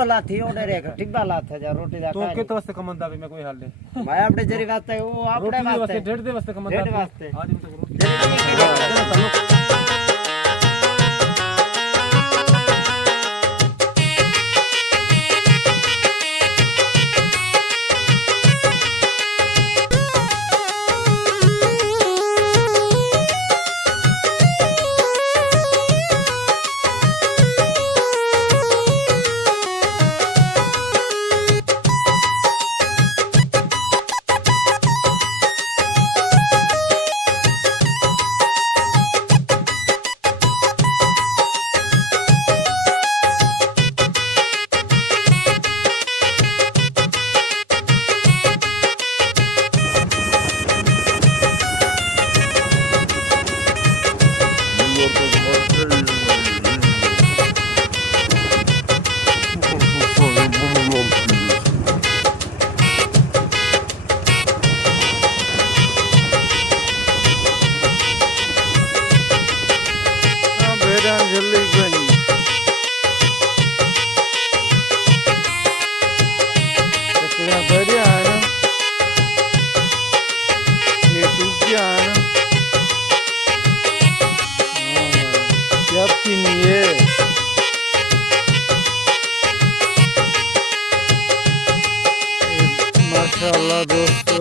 ओ लाथी ओडे रे टिब्बा लाथ जा रोटी दा तो कित वास्ते कमंदा भी मैं कोई हाल दे मैं अपने जरी वास्ते वो अपने वास्ते डेढ़ दे वास्ते कमंदा डेढ़ वास्ते आज तक माशाल्लाह दोस्तों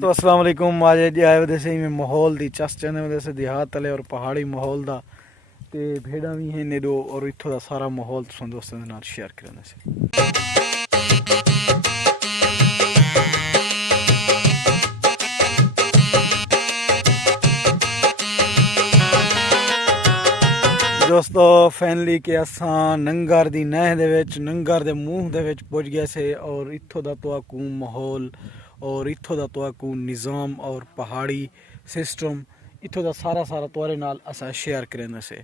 तो अस्सलाम वालेकुम। आज आए वजह से में माहौल दी चस चने वजह से देहात तले और पहाड़ी माहौल दा ते भेड़ा भी हैं नेडो और इत्थों दा सारा माहौल तुसां दोस्तां दे नाल शेयर करने से दोस्तों फैनली के असां नंगर दी नह दे विच नंगर दे मुंह दे विच पहुंच गए से और इत्थों दा तुआकू माहौल और इत्थों दा तुआकू निज़ाम और पहाड़ी सिस्टम इत्थों दा सारा तुआरे नाल असां शेयर करने से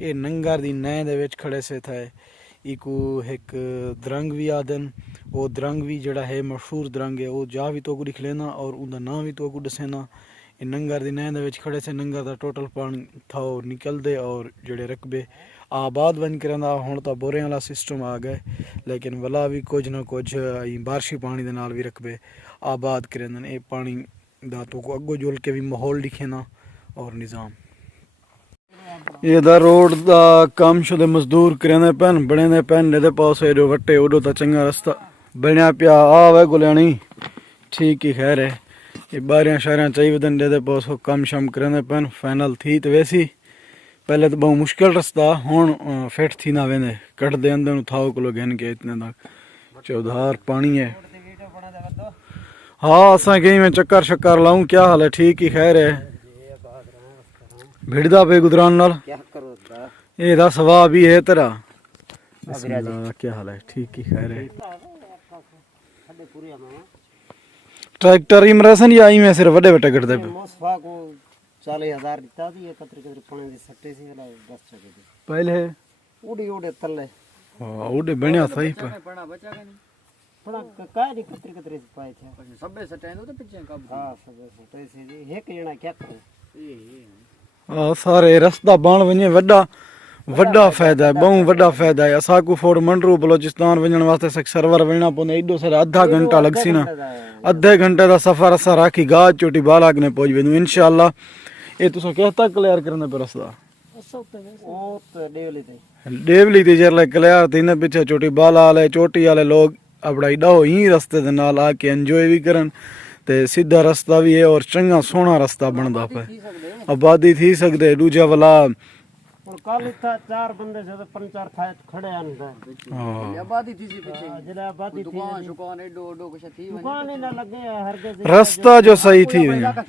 ये नंगर दी नह दे विच खड़े से थे इकू एक द्रंग भी आदन वो द्रंग भी जड़ा है मशहूर द्रंग है वो जा भी तो को लिख लेना और उनका नाम भी तो को दसेना। नंगर दी नह दे विच खड़े से नंगर दा टोटल पानी था निकलदे और जड़े रकबे आबाद बन करंदा हुण तां बोरें वाला सिस्टम आ गए लेकिन वला भी कुछ ना कुछ बारिशी पानी दे नाल भी रकबे आबाद करंदन। ये पानी दा तो को अगो जुल के भी माहौल दिखेना और निज़ाम ये दा रोड दा काम शुदे मजदूर करंदे पैन बने पैन लेदे पास एडो वट्टे ओडो ता चंगा रास्ता बनया पिया आवे गुलियानी ठीक ही खैर है। ये बारियां शारियां चाहिए वदन दे पास कम शम करने पैन फाइनल थी तो वैसी पहले तो बहुत मुश्किल रास्ता हुण फिट थी ना वेंदे कट दे अंदर थाओ किलो घन के इतने तक चौधार पानी है। हाँ असा कहीं मैं चक्कर शक्कर लाऊं क्या हाल है ठीक ही खैर है भिड़दा पे गुजरान नाल ये दा सवा भी है तेरा क्या हाल है ठीक ही खैर है। ट्रैक्टर इमरेशन या आई में सिर्फ बड़े बड़े करते पे मोसफा को 40,000 दिता दी कतरे पानी दे सट्टे से वाला 10 टके दे पहले उड़े तले हां उड़े बढ़िया सही पे पड़ा बचा का नहीं पड़ा काय दी कतरे से पाए थे सबे सट्टे तो पीछे का हां सबे सट्टे से जी एक जना क्या करे हां सारे रास्ता बण वने वड्डा फायदा है बहु वड्डा फायदा है। असा को फोड़ मंडरू बलोचिस्तान वजन वास्ते सर्वर वणना पने एडो सारे आधा घंटा लगसी ना आधे घंटे दा सफर असा राखी गाज चोटी बालाग ने पहुंच वेंदू इंशाल्लाह। ये तुसा कहता क्लियर करने पे रास्ता ओ तो डेवली ते जरले क्लियर तीने पीछे चोटी बाला वाले चोटी वाले लोग अपना इडो ही रास्ते दे नाल आके एंजॉय भी करन ते सीधा रास्ता भी है और चंगा सोहना रास्ता बनदा पे आबादी थी सकदे दूजा वाला और कल था 4 बंदे से 5-4 खाए खड़े अंदर हां आबादी थी सी पीछे जिला आबादी थी दुकान एडो कुछ थी दुकान ही ना लगे हर जगह रास्ता जो सही थी इलाका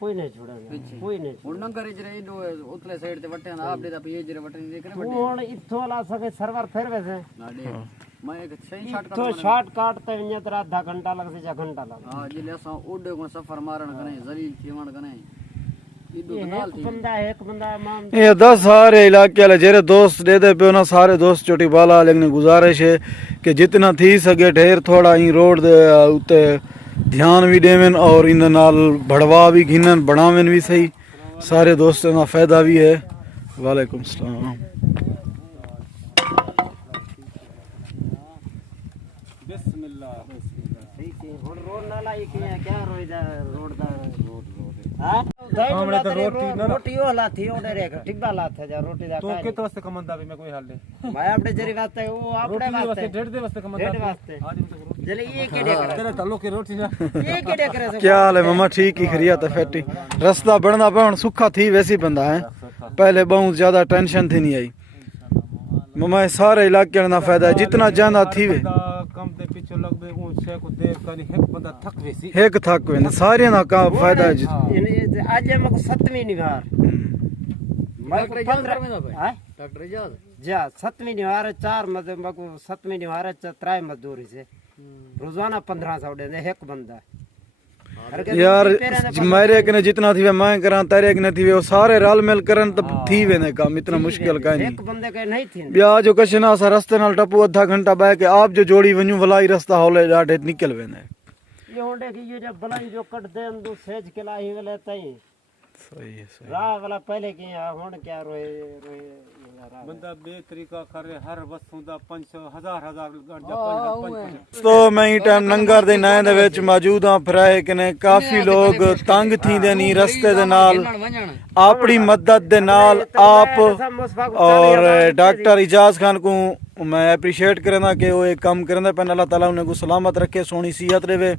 कोई नहीं छोड़ेगा कोई नहीं हुन नंगर रे एडो उतले साइड ते वटे ना आपडे दा पेज रे वटे देख रे वटे हुन इथो वाला सके सर्वर फिर वैसे मैं एक सही शॉर्ट काट ते वने तर आधा घंटा लग से 1 घंटा लग हां जिले असा ओडे को सफर मारन कने जलील थीवण कने ये 10 सारे इलाके वाले जेरे दोस्त दे दे पे ना सारे दोस्त चोटी बाला लेकिन गुजारिश है कि जितना थी सके ढेर थोड़ा ही रोड दे उते ध्यान भी देवन और इन नाल बढ़वा भी घिनन बढ़ावन भी सही सारे दोस्तों का फायदा भी है। वालेकुम सलाम। रोड नाला ये क्या रोड दा हां रोटी वाला थी ओडे रे टिब्बा ला था जा रोटी दा तो कित वास्ते कमंदा भी मैं कोई हाल दे मैं अपने जरी वास्ते वो अपने वास्ते डेढ़ दे वास्ते कमंदा डेढ़ वास्ते जले ये केडे करे तेरे तालो के रोटी ना ये केडे करे क्या हाल है मामा? ठीक ही खरियत है फैटी। रास्ता बनना पे सुखा थी वैसी बंदा है, पहले बहुत ज्यादा टेंशन थी नहीं आई मामा। सारे इलाके ना फायदा है जितना ज्यादा थी वे कम ते पीछे लग दे उन से को देख कनी एक बंदा थक वेसी एक थक वे सारे ना का फायदा है। आज मको 7वीं निवार मैं 15 हां डॉक्टर जाद जा 7वीं निवार 4 मको 7वीं निवार 3 मजदूरी से रोजाना 1500 दे एक बंदा यार मेरे के ने जितना थी वे मैं करा तेरे के ने थी वे सारे रल मिल करन तब थी वे ने काम इतना मुश्किल का नहीं। एक बंदे के नहीं थी ब्या जो कशना सा रास्ते नाल टपू आधा घंटा बह के आप जो जोड़ी वन्यू वलाई रास्ता होले जाटे निकल वे ने ये होंडे की ये जब बलाई जो कट दे अंदू सेज के ला ही वेले तई सही है सही। राह वाला पहले की होण क्या रोए रोए बंदा बे तरीका करे हर वस्तु दा 500 1000 तो मैं ही टाइम नंगर दे नए दे विच मौजूद हां। फिराए कने काफी लोग तंग थी दे नहीं रस्ते दे नाल अपनी मदद दे नाल आप और डॉक्टर इजाज खान को मैं एप्रीशिएट करना कि वो एक काम करना पैन। अल्लाह ताला उन्हें को सलामत रखे, सोनी सेहत रहे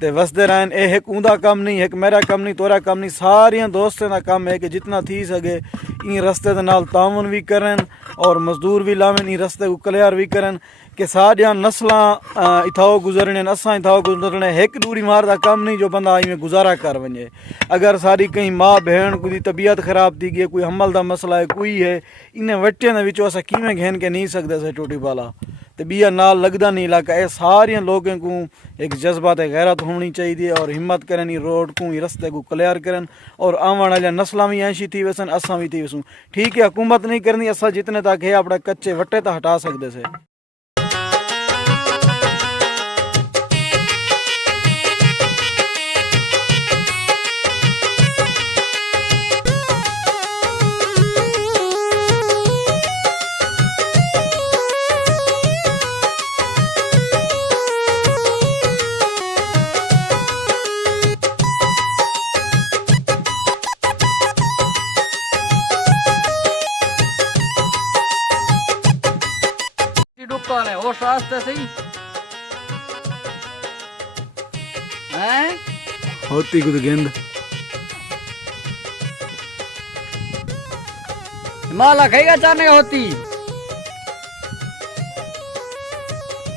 ते वसदे रहन। ये एक उंदा कम नहीं, एक मेरा कम नहीं, तोरा कम नहीं, सारिया दोस्तों का कम है कि जितना थी सके इन रस्ते दे नाल तावन भी करन और मजदूर भी लावन, इन रस्ते को क्लियर भी करन कि सारिया नस्लां इथाओ गुजरने असा इथाओ गुजरने। एक दूरी मार दा कम नहीं जो बंदा आई में गुजारा कर वने। अगर सारी कहीं माँ बहन कोई तबीयत खराब थी गई, कोई हमल का मसला है कोई है, इन्हें वट्टियां दे विचों असा किवें घेन के नहीं सकते से टोटी वाला ते बिया नाल लगदा नहीं इलाका। ये सारिया लोगों को एक जज्बा ते गैरत होनी चाहिए और हिम्मत करन रोड को रस्ते को क्लियर करन और आवन वाले नस्लां भी ऐसी थी वसन असा भी थी वसूं। ठीक है हुकूमत नहीं करनी, असा जितने तक है अपने कच्चे वट्टे तो हटा सकते से। और रास्ते सही हैं होती कुछ गेंद माला खाएगा चारने का होती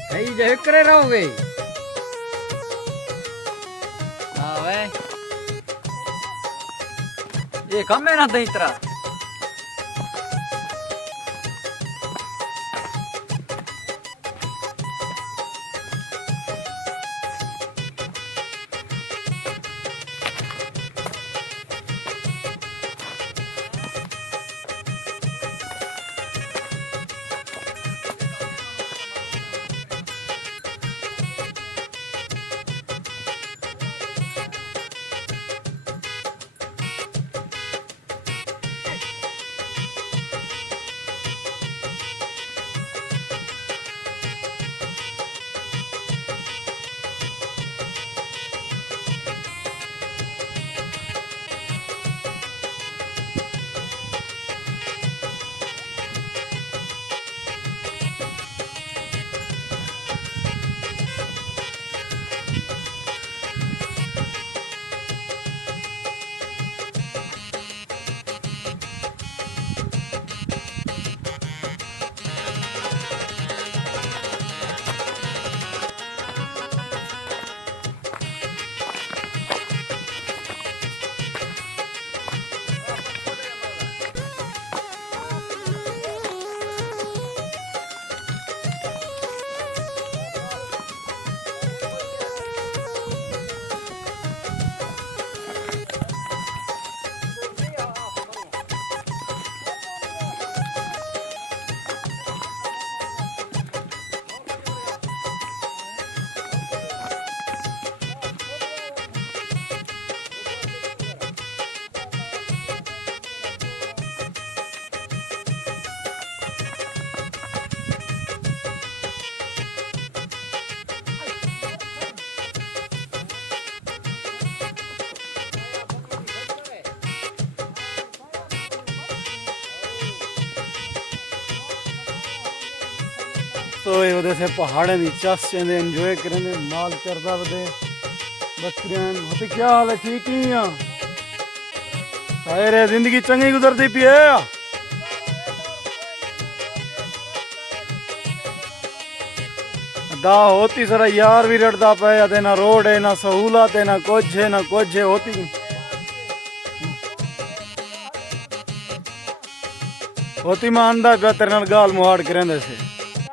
खाई जो करे रहोगे। हाँ वे ये कम है ना दही तरह दोस्तों ये ਉਹਦੇ ਸੇ पहाड़े दी चस चेंदे एंजॉय करेंदे माल चरदा वदे बकरियां होती क्या हाल है ठीक ही आ सारे जिंदगी चंगी गुजरती पई है दा होती सरा यार भी रड़दा पे ते ना रोड है ना सहूलत है ना कुछ है ना कुछ है होती मानदा पे तेरे नाल गाल मुहाड़ करेंदे से